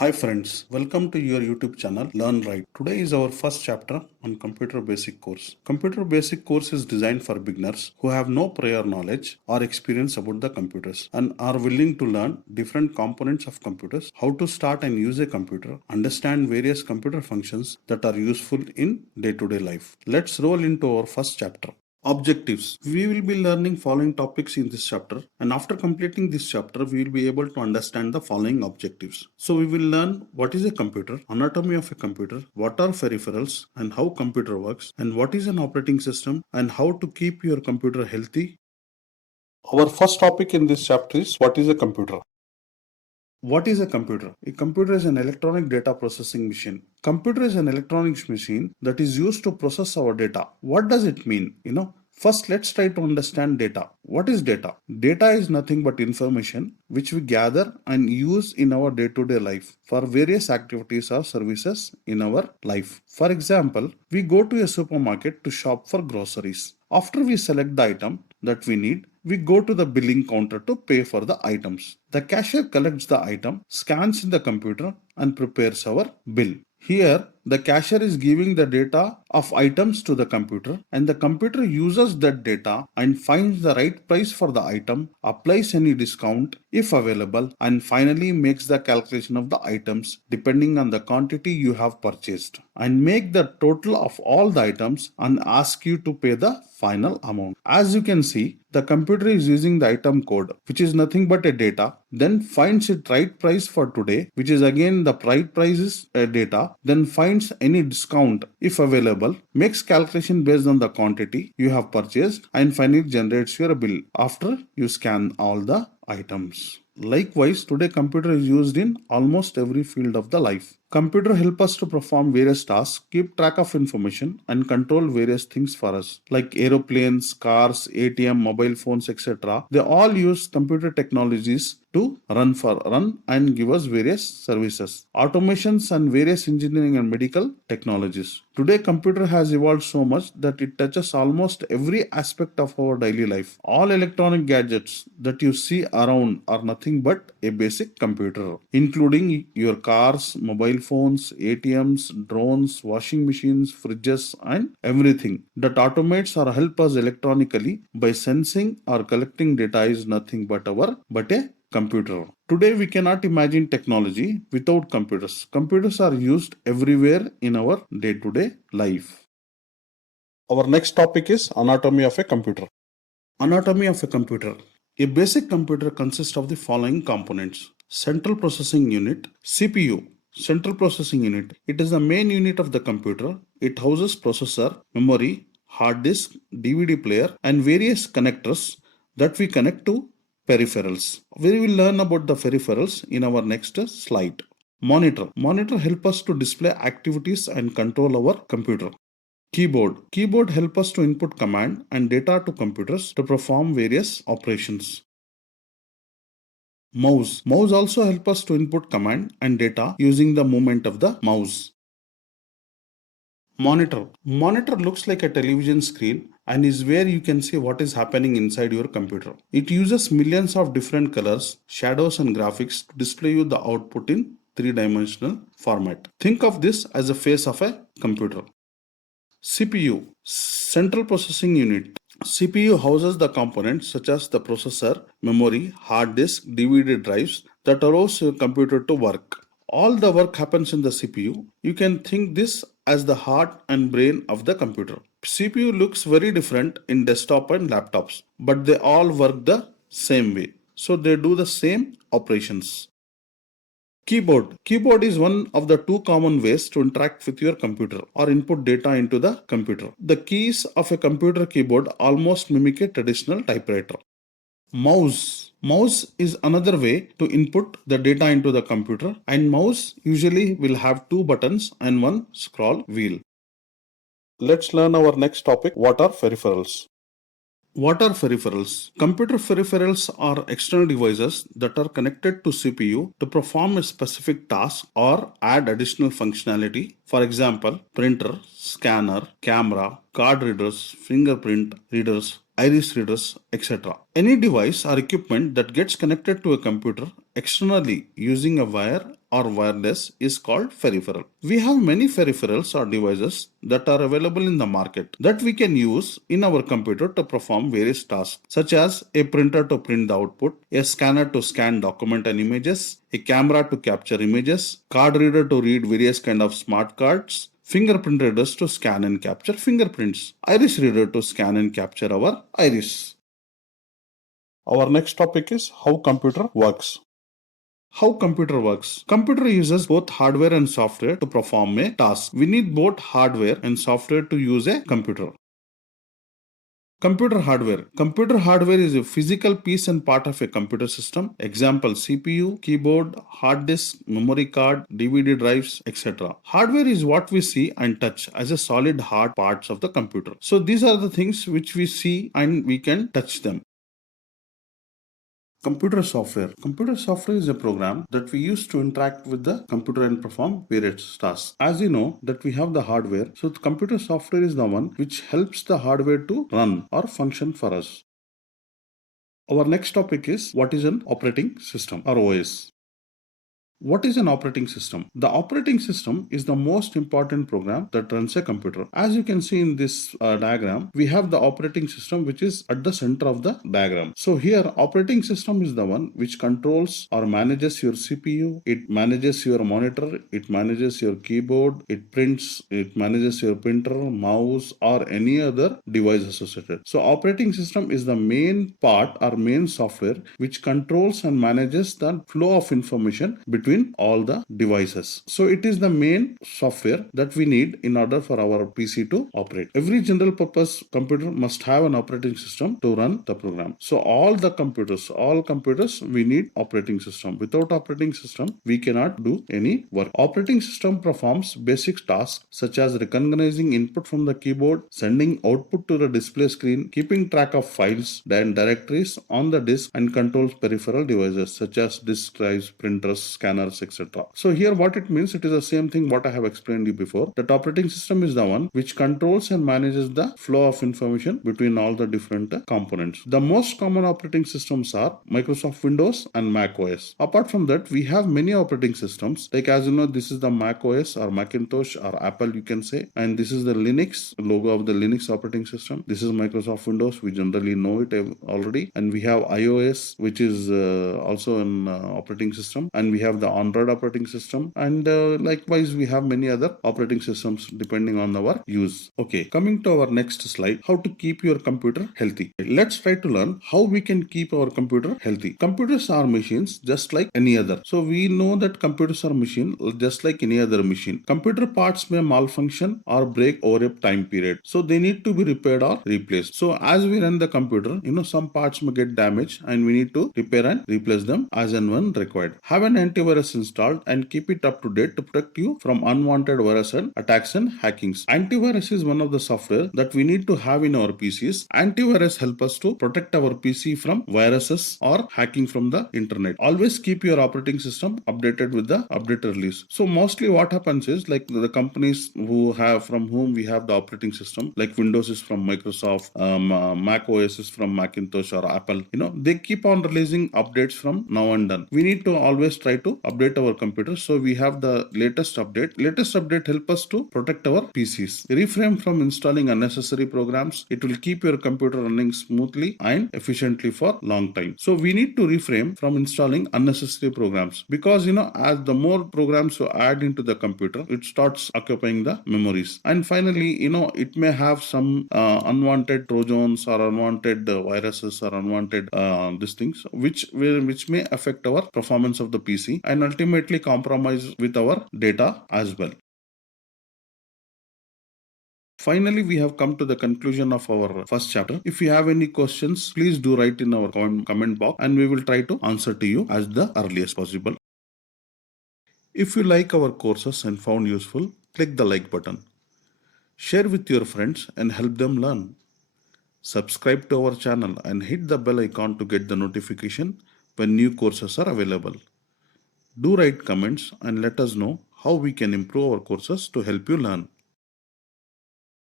Hi friends, welcome to your YouTube channel Learn Right. Today is our first chapter on Computer Basic course. Computer Basic course is designed for beginners who have no prior knowledge or experience about the computers and are willing to learn different components of computers, how to start and use a computer, understand various computer functions that are useful in day-to-day life. Let's roll into our first chapter. Objectives. We will be learning following topics in this chapter, and after completing this chapter we will be able to understand the following objectives. So we will learn what is a computer, anatomy of a computer, what are peripherals and how computer works, and what is an operating system and how to keep your computer healthy. Our first topic in this chapter is what is a computer. What is a computer? A computer is an electronic data processing machine. Computer is an electronics machine that is used to process our data. What does it mean? First let's try to understand data. What is data? Data is nothing but information which we gather and use in our day-to-day life for various activities or services in our life. For example, we go to a supermarket to shop for groceries. After we select the item that we need, we go to the billing counter to pay for the items. The cashier collects the item, scans in the computer, and prepares our bill. Here, the cashier is giving the data of items to the computer, and the computer uses that data and finds the right price for the item, applies any discount if available, and finally makes the calculation of the items depending on the quantity you have purchased, and make the total of all the items and ask you to pay the final amount. As you can see, the computer is using the item code, which is nothing but a data, then finds its right price for today, which is again the right price is a data, then finds any discount if available, makes calculation based on the quantity you have purchased, and finally generates your bill after you scan all the items. Likewise, today computer is used in almost every field of the life. Computer help us to perform various tasks, keep track of information, and control various things for us, like aeroplanes, cars, ATM, mobile phones, etc. They all use computer technologies to run and give us various services, automations, and various engineering and medical technologies. Today, computer has evolved so much that it touches almost every aspect of our daily life. All electronic gadgets that you see around are nothing but a basic computer, including your cars, mobile phones, ATMs, drones, washing machines, fridges, and everything that automates or help us electronically by sensing or collecting data is nothing but a computer. Today we cannot imagine technology without computers. Computers are used everywhere in our day-to-day life. Our next topic is anatomy of a computer. Anatomy of a computer. A basic computer consists of the following components: central processing unit, CPU. Central processing unit. It is the main unit of the computer. It houses processor, memory, hard disk, DVD player, and various connectors that we connect to peripherals. We will learn about the peripherals in our next slide. Monitor. Monitor help us to display activities and control our computer. Keyboard. Keyboard help us to input command and data to computers to perform various operations. Mouse. Mouse also help us to input command and data using the movement of the mouse. Monitor. Monitor looks like a television screen and is where you can see what is happening inside your computer. It uses millions of different colors, shadows and graphics to display you the output in three-dimensional format. Think of this as a face of a computer. CPU, Central Processing Unit. CPU houses the components such as the processor, memory, hard disk, DVD drives that allows your computer to work. All the work happens in the CPU. You can think this as the heart and brain of the computer. CPU looks very different in desktop and laptops, but they all work the same way. So they do the same operations. Keyboard. Keyboard is one of the two common ways to interact with your computer or input data into the computer. The keys of a computer keyboard almost mimic a traditional typewriter. Mouse. Mouse is another way to input the data into the computer, and mouse usually will have two buttons and one scroll wheel. Let's learn our next topic. What are peripherals? What are peripherals? Computer peripherals are external devices that are connected to CPU to perform a specific task or add additional functionality. For example, printer, scanner, camera, card readers, fingerprint readers, iris readers, etc. Any device or equipment that gets connected to a computer externally using a wire, or wireless is called peripheral. We have many peripherals or devices that are available in the market that we can use in our computer to perform various tasks, such as a printer to print the output, a scanner to scan document and images, a camera to capture images, card reader to read various kind of smart cards, fingerprint readers to scan and capture fingerprints, iris reader to scan and capture our iris. Our next topic is how computer works. How computer works. Computer uses both hardware and software to perform a task. We need both hardware and software to use a computer. Computer hardware. Computer hardware is a physical piece and part of a computer system. Example, CPU, keyboard, hard disk, memory card, DVD drives, etc. Hardware is what we see and touch as a solid hard parts of the computer. So these are the things which we see and we can touch them. Computer software. Computer software is a program that we use to interact with the computer and perform various tasks. As you know that we have the hardware, so the computer software is the one which helps the hardware to run or function for us. Our next topic is what is an operating system or OS. What is an operating system? The operating system is the most important program that runs a computer. As you can see in this diagram, we have the operating system which is at the center of the diagram. So here operating system is the one which controls or manages your CPU, it manages your monitor, it manages your keyboard, it prints, it manages your printer, mouse or any other device associated. So operating system is the main part or main software which controls and manages the flow of information between all the devices. So it is the main software that we need in order for our PC to operate. Every general purpose computer must have an operating system to run the program. So all computers we need operating system. Without operating system we cannot do any work. Operating system performs basic tasks such as recognizing input from the keyboard, sending output to the display screen, keeping track of files and directories on the disk, and controls peripheral devices such as disk drives, printers, scanners, etc. So here what it means, it is the same thing what I have explained you before, that operating system is the one which controls and manages the flow of information between all the different components. The most common operating systems are Microsoft Windows and Mac OS. Apart from that, we have many operating systems, like as you know, this is the Mac OS or Macintosh or Apple you can say, and this is the Linux logo of the Linux operating system. This is Microsoft Windows, we generally know it already, and we have iOS which is also an operating system, and we have the Android operating system, and likewise we have many other operating systems depending on our use. Okay, coming to our next slide, how to keep your computer healthy. Let's try to learn how we can keep our computer healthy. Computers are machines just like any other. So we know that computers are machine just like any other machine. Computer parts may malfunction or break over a time period, so they need to be repaired or replaced. So as we run the computer, some parts may get damaged and we need to repair and replace them as and when required. Have an antivirus installed and keep it up to date to protect you from unwanted virus and attacks and hackings. Antivirus is one of the software that we need to have in our PCs. Antivirus help us to protect our PC from viruses or hacking from the internet. Always keep your operating system updated with the update release. So mostly what happens is, like the companies from whom we have the operating system, like Windows is from Microsoft, Mac OS is from Macintosh or Apple, they keep on releasing updates from now and then. We need to always try to update our computer, so we have the latest update help us to protect our PCs. Refrain from installing unnecessary programs. It will keep your computer running smoothly and efficiently for long time. So we need to refrain from installing unnecessary programs, because as the more programs you add into the computer, it starts occupying the memories, and finally it may have some unwanted trojans or unwanted viruses or unwanted these things which may affect our performance of the PC and ultimately compromise with our data as well. Finally, we have come to the conclusion of our first chapter. If you have any questions, please do write in our comment box and we will try to answer to you as the earliest possible. If you like our courses and found useful, click the like button. Share with your friends and help them learn. Subscribe to our channel and hit the bell icon to get the notification when new courses are available. Do write comments and let us know how we can improve our courses to help you learn.